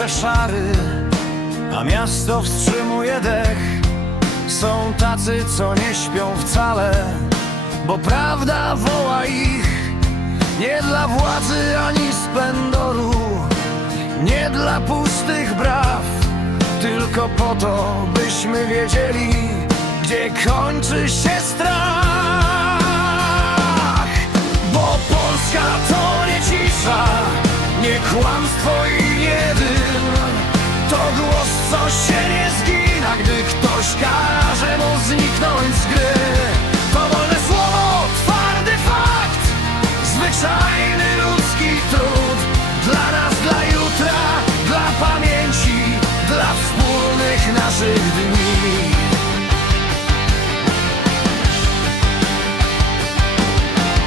jeszcze szary, a miasto wstrzymuje dech. Są tacy, co nie śpią wcale, bo prawda woła ich. Nie dla władzy ani splendoru, nie dla pustych braw, tylko po to, byśmy wiedzieli, gdzie kończy się strach. Kłamstwo i nie dym. To głos, co się nie zgina, gdy ktoś każe mu zniknąć z gry. To wolne słowo, twardy fakt, zwyczajny ludzki trud. Dla nas, dla jutra, dla pamięci, dla wspólnych naszych dni.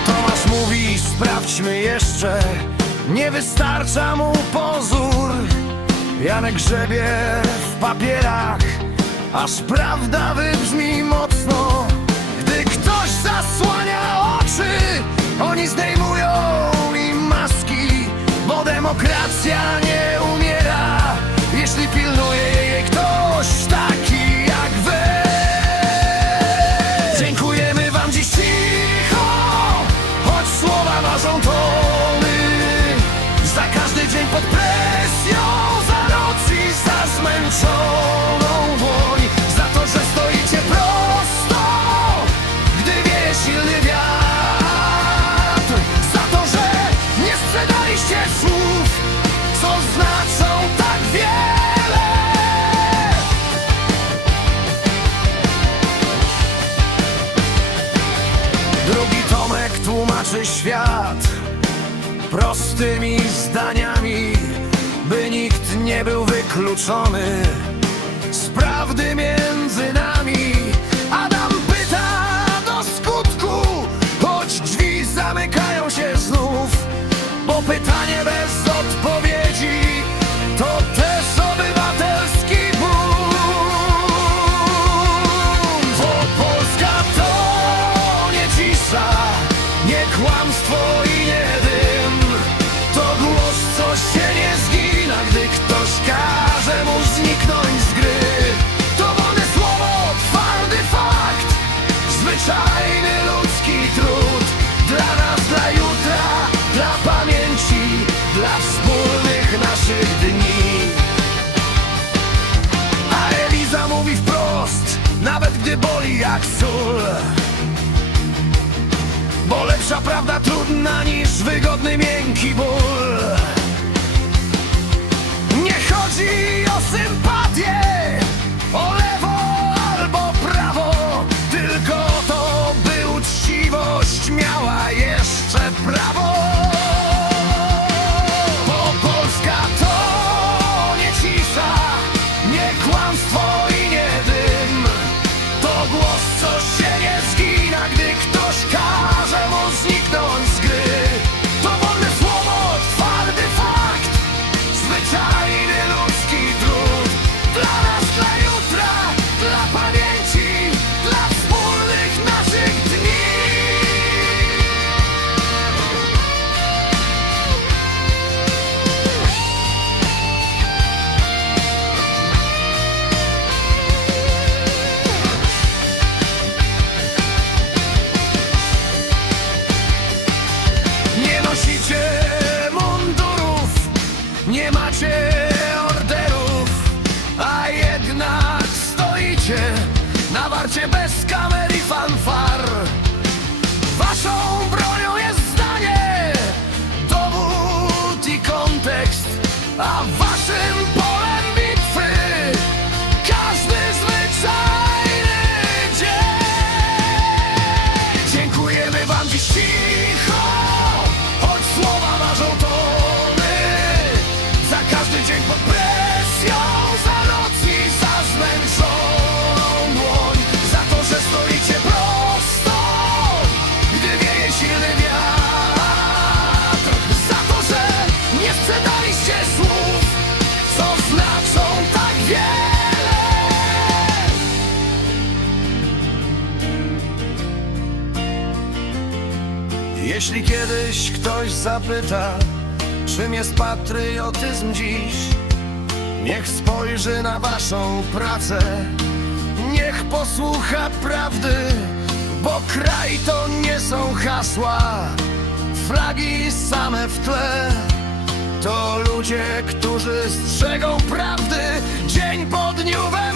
Tomasz mówi, sprawdźmy jeszcze Nie wystarcza mu pozór. Janek grzebie w papierach Aż prawda wybrzmi mocno. Gdy ktoś zasłania oczy Oni zdejmują im maski Bo demokracja nie umiera. Jeśli pilnuje jej ktoś taki jak wy. Dziękujemy wam dziś cicho Choć słowa ważą tony Za każdy dzień pod presją Za noc i za zmęczoną dłoń. Za to, że stoicie prosto Gdy wieje silny wiatr. Za to, że nie sprzedaliście słów Co znaczą tak wiele. Drugi Tomek tłumaczy świat prostymi zdaniami, by nikt nie był wykluczony z prawdy między nami. Boli jak sól. Bo lepsza prawda trudna niż wygodny miękki ból na warcie bez kamer i fanfar. Waszą bronią jest zdanie, dowód i kontekst, a waszym polem bitwy każdy zwyczajny dzień. Dziękujemy wam dziś cicho, choć słowa ważą tony. Za każdy dzień pod presją, Jeśli kiedyś ktoś zapyta, czym jest patriotyzm dziś, Niech spojrzy na waszą pracę Niech posłucha prawdy Bo kraj to nie są hasła Flagi same w tle. To ludzie, którzy strzegą prawdy Dzień po dniu we